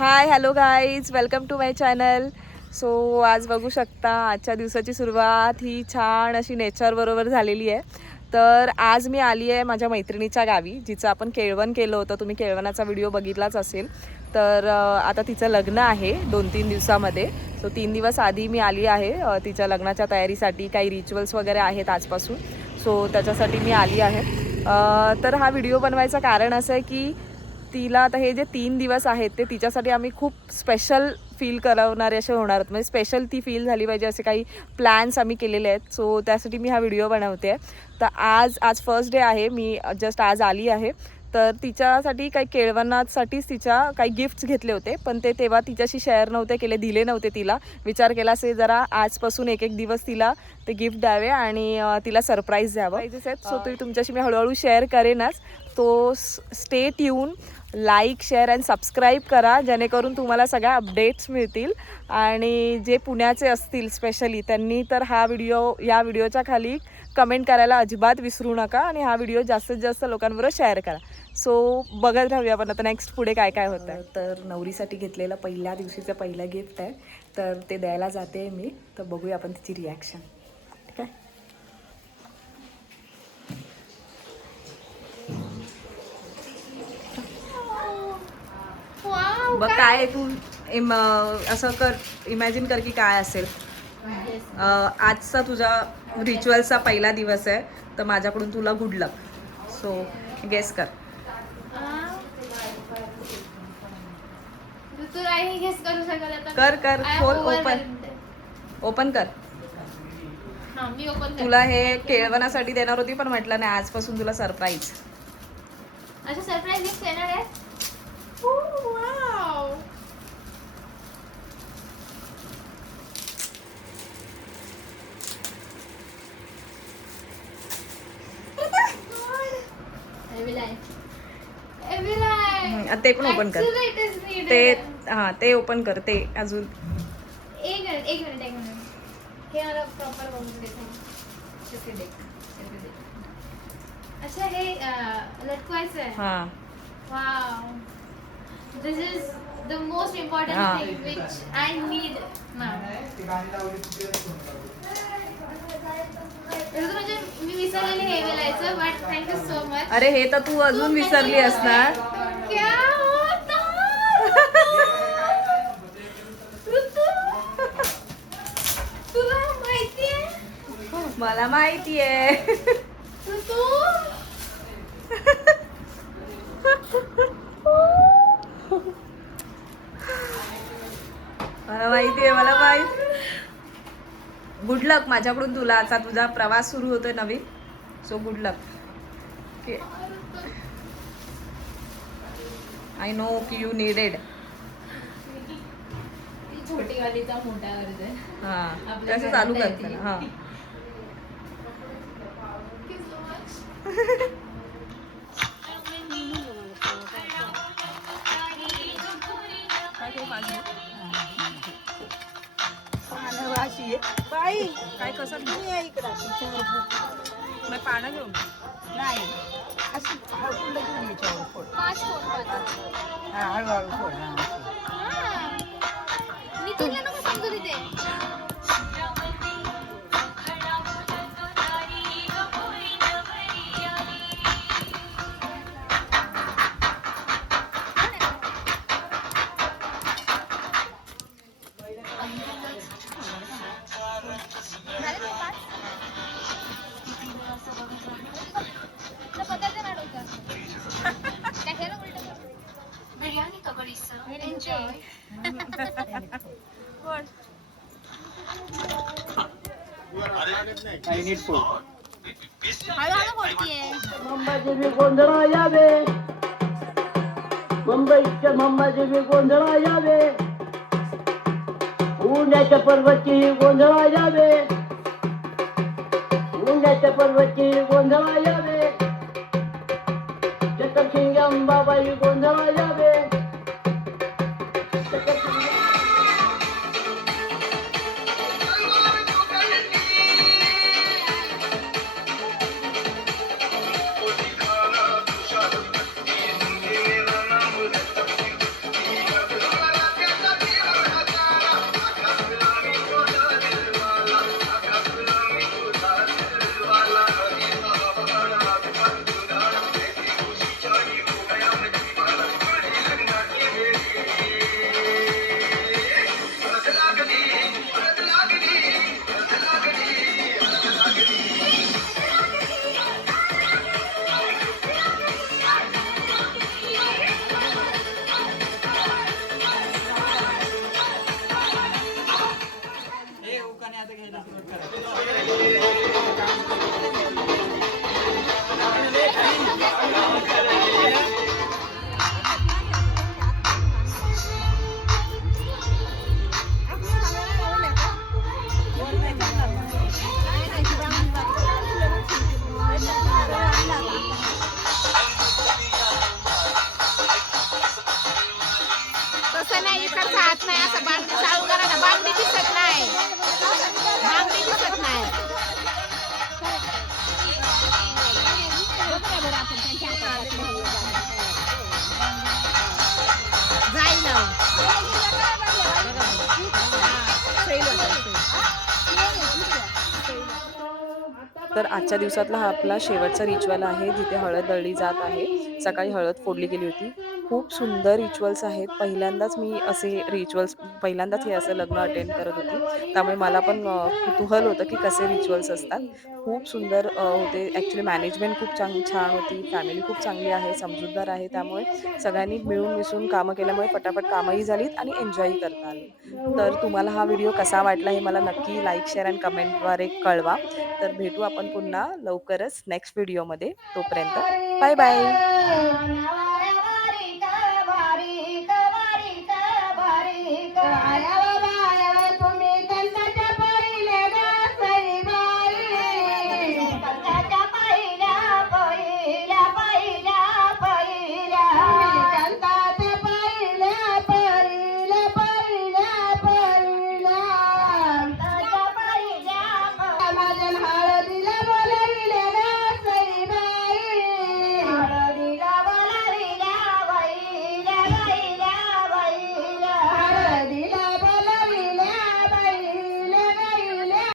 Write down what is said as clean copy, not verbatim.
High hello guys, welcome to my channel. So आज बघू शकता आजच्या दिवसाची सुरुवात ही छान अशी नेचरबरोबर झालेली आहे. तर आज मी आली आहे माझ्या मैत्रिणीच्या गावी, जिचं आपण केळवण केलं होतं. तुम्ही केळवणाचा व्हिडिओ बघितलाच असेल. तर आता तिचं लग्न आहे 2-3 दिवसामध्ये. सो 3 दिवस आधी मी आली आहे तिच्या लग्नाच्या तयारीसाठी. काही रिच्युअल्स वगैरे आहेत आजपासून, सो त्याच्यासाठी मी आली आहे. तर हा व्हिडिओ बनवायचं कारण असं आहे की तिला आता हे जे 3 दिवस आहेत ते तिच्यासाठी आम्ही खूप स्पेशल फील करवणारे असे होणार आहेत. म्हणजे स्पेशल ती फील झाली पाहिजे असे काही प्लॅन्स आम्ही केलेले आहेत. सो त्यासाठी मी हा व्हिडिओ बनवते. तर आज फर्स्ट डे आहे. मी जस्ट आज आली आहे. तर तिच्यासाठी काही केळवणासाठीच तिच्या काही गिफ्ट्स घेतले होते, पण ते तेव्हा तिच्याशी शेअर नव्हते केले, दिले नव्हते तिला. विचार केला असे जरा आजपासून एक दिवस तिला ते गिफ्ट द्यावे आणि तिला सरप्राईज द्यावं. प्राइजेस आहेत, सो ते तुमच्याशी मी हळूहळू शेअर करेनच. तो stay tune, like, share and subscribe करा, जेणेकरून तुम्हाला सगळ्या अपडेट्स मिळतील. आणि जे पुण्याचे असतील स्पेशली त्यांनी तर या व्हिडिओच्या खाली कमेंट करायला अजिबात विसरू नका आणि हा व्हिडिओ जास्तीत जास्त लोकांबरोबर शेअर करा. सो बघत राहूया आपण आता नेक्स्ट पुढे काय काय होतं आहे. तर नवरीसाठी घेतलेलं पहिल्या दिवशीचं पहिलं गिफ्ट आहे, तर ते द्यायला जाते मी. तर बघूया आपण तिची रिॲक्शन. ठीक आहे. बघ काय तू असं कर, इमॅजिन कर की काय असेल. आजचा तुझा रिच्युअलचा पहिला दिवस आहे, तर माझ्याकडून तुला गुड लक. सो गेस कर. तू नाही गेस करू शकत आता. कर खोल, ओपन कर. मी ओपन तुला हे केळवणासाठी देणार होती, पण म्हटलं नाही, आजपासून तुला सरप्राईज. अच्छा, सरप्राईज गिफ्ट देणार आहे. वाव, ते पण ओपन कर. ते ओपन कर. ते अजून एक मिनिट हे मला प्रॉपर बघून देते. अच्छा, हे लटकवायचं आहे. हां, wow, this is the most important thing which I need now. म्हणजे मी विसरलेले हे बोलायचं, बट थँक्यू सो मच. अरे हे तर तू अजून विसरली असणार. क्या होता? तुला माहितीये? मला माहितीये. तू मला माहिती. गुड लक माझ्याकडून तुला. आता तुझा प्रवास सुरू होतोय नवीन. So good luck. I know की यू नीडेड. छोटी वालीचा मोठा अर्ज आहे. हां, कसं चालू करतं. हां, बाई काय कसं इकडं पानं घेऊन नाही असं हळकुंड घेऊन याच्यावर फोड. हळूहळू फोड. मी तुला नको समजू तिथे. मुंबईचे गोंधळा यावे, मुंबईच्या मुंबईचे गोंधळा यावे, उन्हाच्या पर्वती गोंधळा यावे, उन्हाच्या पर्वती गोंधळा यावे, चतुर्शिंग अंबाबाई गोंधळा यावे. असं नाही इकडचा हात नाही असं बांगडी चालू करा ना बांगडी दिसत नाही बांगडी दिसत नाही जाईल तर आजच्या दिवसातला हा आपला शेवटचा रिच्युअल आहे जिथे हळद दळली जात आहे. सकाळी हळद फोडली गेली होती. खूप सुंदर रिच्युअल्स आहेत. पहिल्यांदाच मी असे रिच्युअल्स पहिल्यांदाच हे असं लग्न अटेंड करत होती. त्यामुळे मला पण कुतूहल होतं की कसे रिच्युअल्स असतात. खूप सुंदर होते. ॲक्च्युली मॅनेजमेंट खूप छान होती. फॅमिली खूप चांगली आहे, समजूतदार आहे. त्यामुळे सगळ्यांनी मिळून मिसळून कामं केल्यामुळे फटाफट कामंही झालीत आणि एन्जॉयही करता आलं. तर तुम्हाला हा व्हिडिओ कसा वाटला हे मला नक्की लाईक, शेअर आणि कमेंटद्वारे कळवा. तर भेटू आपण पुन्हा लवकरच नेक्स्ट व्हिडिओमध्ये. तोपर्यंत बाय बाय.